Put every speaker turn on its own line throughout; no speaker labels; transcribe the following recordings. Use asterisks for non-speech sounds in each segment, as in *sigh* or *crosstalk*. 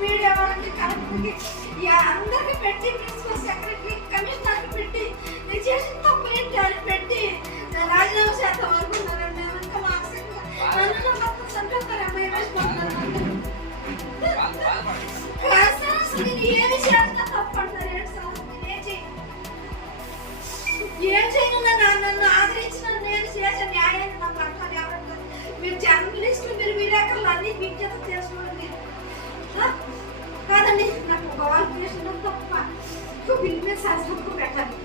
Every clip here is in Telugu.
మీడియా వాళ్ళకి కలెక్టర్కి ఈ అందరికి పెట్టి ప్రిన్సిపల్ సెక్రటరీ కమిషనర్కి పెట్టి నేను చేసిన తప్పు ఏంటి అని పెట్టి నేను రాజీనామా చేద్దాం అమ్మాయి వేసుకుంటున్నాను *laughs* నేను ఏమి చేస్తా? మీరు అన్ని విజ్ఞత తెలుసుకోండి మీరు కాదండి నాకు క్వాలిఫికేషన్ తప్ప బిల్ మీద శాస్త్రం పెట్టాలి.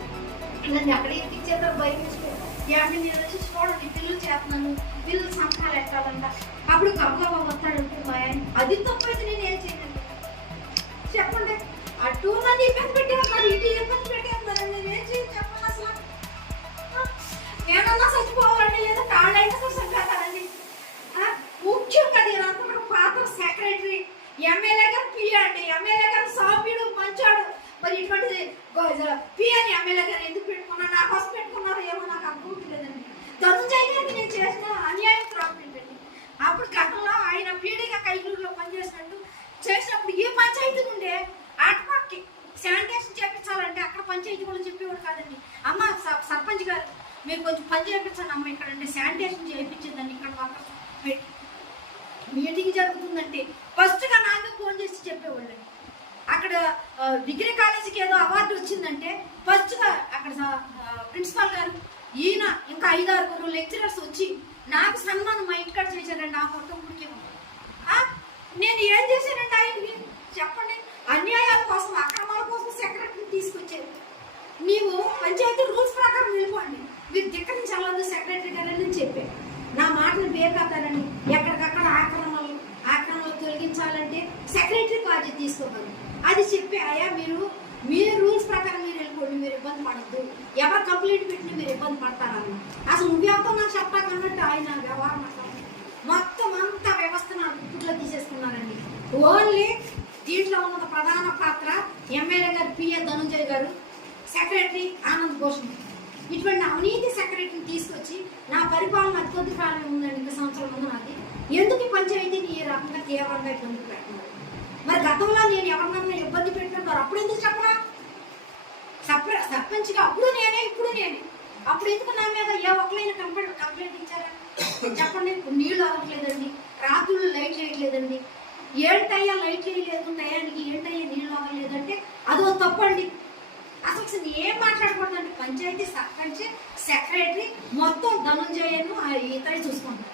నన్ను ఎక్కడ ఎక్కించేదో భయం వేసుకోండి నేను వచ్చి చూడండి బిల్లు చేస్తున్నాను బిల్లు సంతకాలు ఎట్టాలంట. అప్పుడు గబగబా వస్తాడు మా ఆయన. అది తప్పు అయితే నేను ఏం చేయను చెప్పండి. అటు నన్ను ఇబ్బంది పెట్టేస్తున్నారు ఇటు ఎమ్మెల్యే గారు సాఫ్యుడు మంచాడు. మరి ఇటువంటి పిఎన్ ఎమ్మెల్యే గారు ఎందుకు పెట్టుకున్నారు? నా కోసం పెట్టుకున్నారో ఏమో నాకు అర్థమవుతలేదండి ధనుంజయ్ గారికి నేను చేసిన అన్యాయం ప్రాబ్లం అప్పుడు గతంలో ఆయన పీడీగా కైకూరులో పనిచేసినట్టు చేసినప్పుడు ఏ పంచాయతీ ఉండే ఆటపాక్కి శానిటేషన్ చేపించాలంటే అక్కడ పంచాయతీ కూడా చెప్పేవాడు కాదండి. అమ్మ స- సర్పంచ్ గారు మీరు కొంచెం పని చేయించండి అమ్మ ఇక్కడ అంటే శానిటేషన్ చేయించిందండి ఇక్కడ మాకు మీటింగ్ జరుగుతుందంటే ఫస్ట్గా నాకే ఫోన్ చేసి చెప్పేవాళ్ళండి అక్కడ డిగ్రీ కాలేజీకి ఏదో అవార్డు వచ్చిందంటే ఫస్ట్గా అక్కడ ప్రిన్సిపాల్ గారు ఈయన ఇంకా ఐదు ఆరుగురు లెక్చరర్స్ వచ్చి నాకు సన్మానం మా ఇంటికాడ చేశారండి ఆ ఫోటో ముఖ్యం నేను ఏం చేశానండి ఆయనకి చెప్పండి. అన్యాయాల కోసం అక్రమాల కోసం సెక్రటరీని తీసుకొచ్చారు. నీవు పంచాయతీ రూల్స్ ప్రకారం వెళ్ళిపోండి మీరు ధిక్కరించాలని సెక్రటరీ గారని చెప్పారు. నా మాటను బేకాతారని సెక్రటరీ బాధ్యత తీసుకోమని అది చెప్పి అయ్యా మీరు మీ రూల్స్ ప్రకారం మీరు వెళ్ళిపోండి మీరు ఇబ్బంది పడద్దు. ఎవరు కంప్లైంట్ పెట్టినా మీరు ఇబ్బంది పడతారని. అసలు నువ్వెవరితో నాకు చెప్పాకన్నట్టు ఆయన వ్యవహారం మొత్తం మొత్తం వ్యవస్థ నాకు అదుపులో తీసేసుకున్నారండి. ఓన్లీ దీంట్లో ఉన్న ప్రధాన పాత్ర ఎమ్మెల్యే గారు పిఏ ధనుంజయ్ గారు సెక్రటరీ ఆనంద్ భూషణ్. ఇటువంటి అవినీతి సెక్రటరీని తీసుకొచ్చి నా పరిపాలన అత్యధిక కాలం ఉందండి ఇంకా సంవత్సరం ఉంది నాది. ఎందుకు పంచాయతీని ఈ రకంగా తీవ్రంగా ఇబ్బంది పెడుతున్నారు మరి గతంలో నేను ఎవరినన్నా ఇబ్బంది పెట్టినప్పుడు అప్పుడు ఎందుకు చెప్పరా సర్ప సర్పంచ్గా అప్పుడు నేనే ఇప్పుడు నేనే. అప్పుడు ఎందుకు నా మీద ఏ ఒక్కలైన కంప్లైంట్ కంప్లైంట్ ఇచ్చారా? చెప్పండి. నీళ్ళు అవ్వట్లేదండి రాత్రులు లైట్ వేయట్లేదండి ఏంటయ్యా లైట్ వేయలేదు టయానికి ఏంటయ్యా నీళ్ళు అవ్వలేదంటే అదో తప్పండి. అసలు ఏం మాట్లాడకూడదండి పంచాయతీ సర్పంచ్ సెక్రటరీ మొత్తం ధనుంజయను ఇతరే చూసుకుంటారు